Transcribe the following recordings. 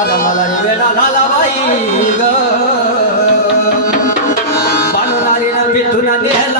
झाला मला निवेदा झाला बाई ग. बानुनारी ना मिथुना नेहला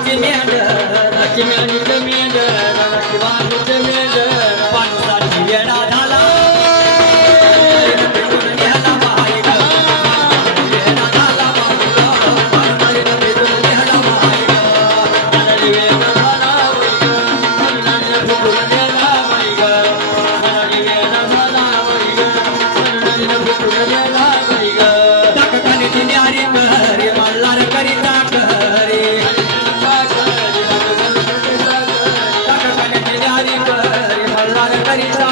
I Kimanda, Kimanda. करिता